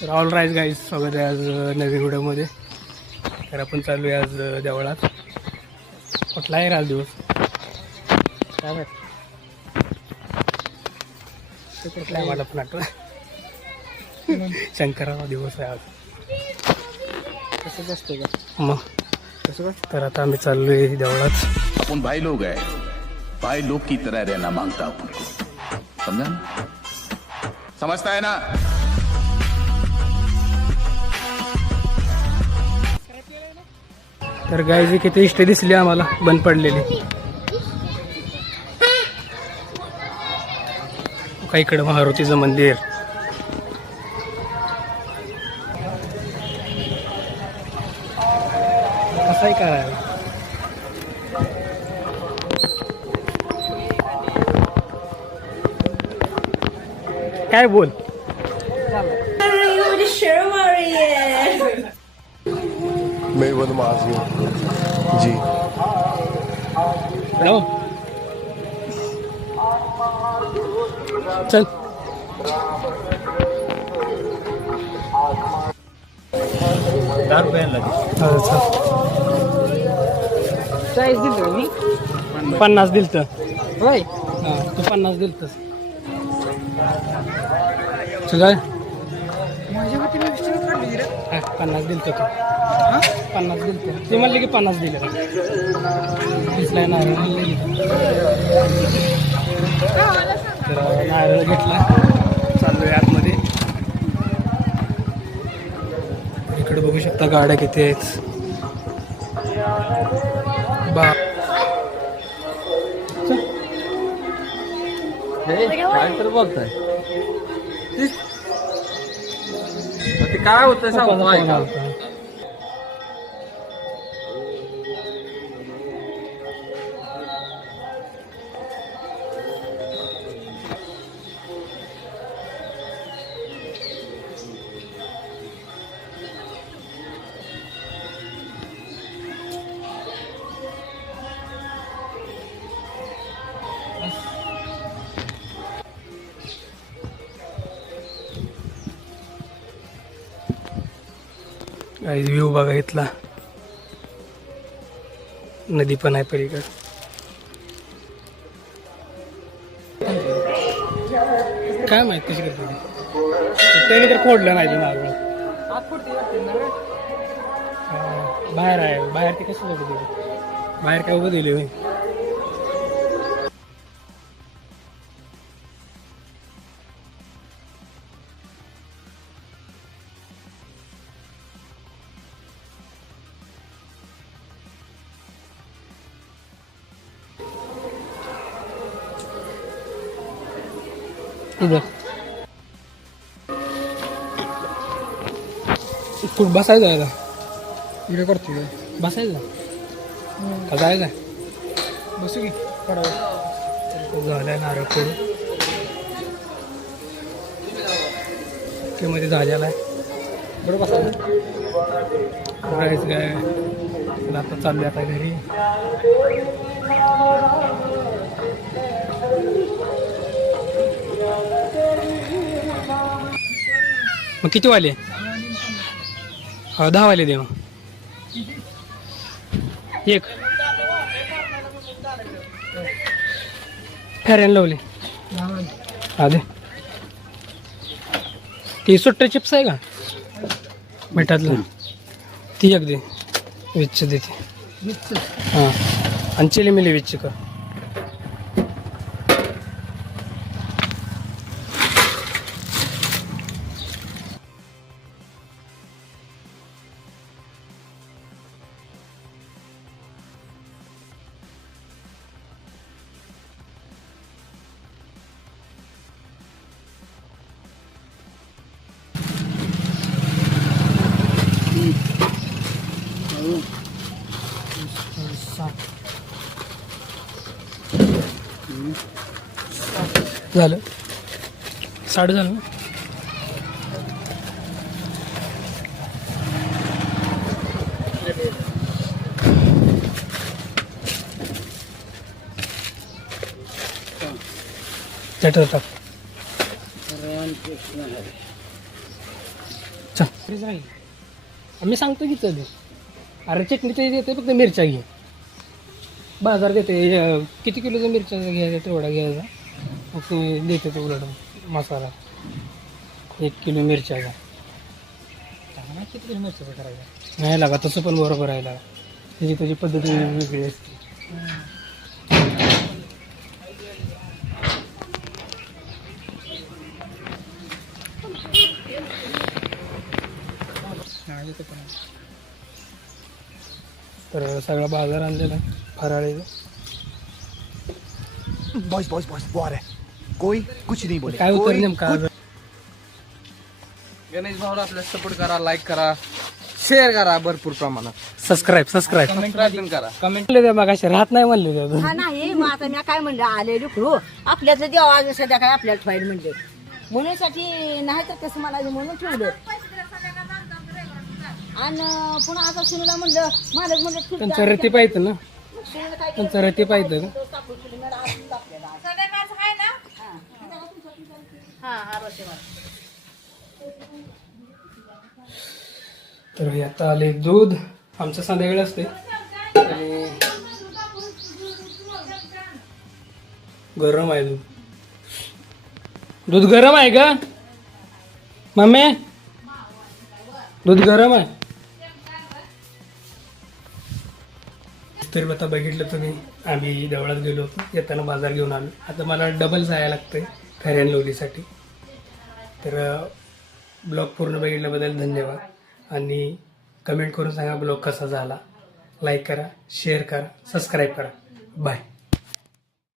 तर all rise guys, स्वागत आहे आज नवीन व्हिडिओमध्ये. तर आपण चालू आहे आज देवळात. कुठला आहे आज दिवस काय माहित, ते कुठला आहे मला पण आठवत. शंकराचा दिवस आहे आज. कसं असतं का मग कसं तर आता आम्ही चाललो आहे देवळात. अपन भाई लोग हैं, भाई लोग की तरह रहना मांगता अपन को, समझा ना? समझता है ना? तर गाईज किती इष्ट दिसली आम्हाला बंद पडलेली. का इकडं मारुतीचं मंदिर. कसं आहे काय काय बोल. मैं बदमाश हूँ जी. हॅलो चल. चाळीस दिलं मी 50 दिलत. होय. हा तू 50 दिलतस. चल माझ्या वरती मी विचार काढली रे. 50 दिलत तू. 50 दिलत ते म्हणले की 50 दिले. दिसलाय नारळ म्हणले. तर नारळ घेतला, चाललोय आतमध्ये. इकडे बघू शकता गाड्या किती आहेत. बा काय तर बोलताय ते काय होतं सांगतो ऐका. व्ह्यू बघा इथला. नदी पण आहे पलीकडे. काय माहित कशी करते त्याने तर फोडलं नाही ते नारळ. बाहेर आहे, बाहेर ते कसं बघ दिले, बाहेर काय उभं दिले. कुठं बसायचं आहे का? इकडे करतो बसायचं का जायचं? बसू की झालाय नारळ फोडून ते मध्ये झालेला आहे. बरोबर बसा. राहायचं काय आता चालले आता घरी. मग किती वाले? 10 वाले दे मग. एक फॅरन लावले. हा दे. ती सुट्टे चिप्स आहे का मिठातलं? ती एक दे. विच देते. हां आणि चिली मिली विच कर. झालं 60 झालं ना. त्याच्यावर टाक. चल राहील मी सांगतो की चल अरे चटणी ते देते फक्त मिरच्या घे बाजार देते किती किलोचा मिरच्या घ्यायचा तेवढा घ्यायचा मग ते देते ते उलट मसाला 1 किलो मिरच्याचा किती किलो मिरच्याचं करायचं नाही लागा तसं पण बरोबर आहे लागा त्याची पद्धत वेगळी असते येतं पण तर सगळा बाजार आणलेला आहे फराळीचा बॉयज बॉयज बॉयज बुआ है कोई कुछ नहीं बोले काय उतर नेमका आज? गणेश भाऊला आपल्या सपोर्ट करा लाईक करा शेअर करा भरपूर प्रमाणात सबस्क्राईब सबस्क्राईब पण करा कमेंट मग असे राहत नाही म्हणले ते अजून. हा नाही मग आता मी काय म्हणलं आले लेकरू आपल्याचं देवा आज सध्या काय आपल्याला फाईल म्हणले म्हणूनसाठी नाही तर कसं मला म्हणून ठेवलं आणि पुन्हा आता सुनीला म्हणलं मालक म्हणलं ठीक त्यांचं रती पाहिजे ना मग सुनीला काय त्यांचं रती पाहिजे का टाकून सुनीला आज आपल्याला हा हा रस्तेवर. तर हे आता आले दूध आमचं संध्याकाळी असते आणि गरम आहे दूध दूध गरम आहे का मम्मी दूध गरम आहे तर आता बघितलं तुम्ही आम्ही देवळात गेलो होतो येताना बाजार घेऊन आलो आता मला डबल जायला लागतंय फॅर अँड लवलीसाठी तर ब्लॉग पूर्ण बघितल्याबद्दल धन्यवाद आणि कमेंट करून सांगा ब्लॉग कसा झाला लाईक करा शेअर करा सबस्क्राईब करा बाय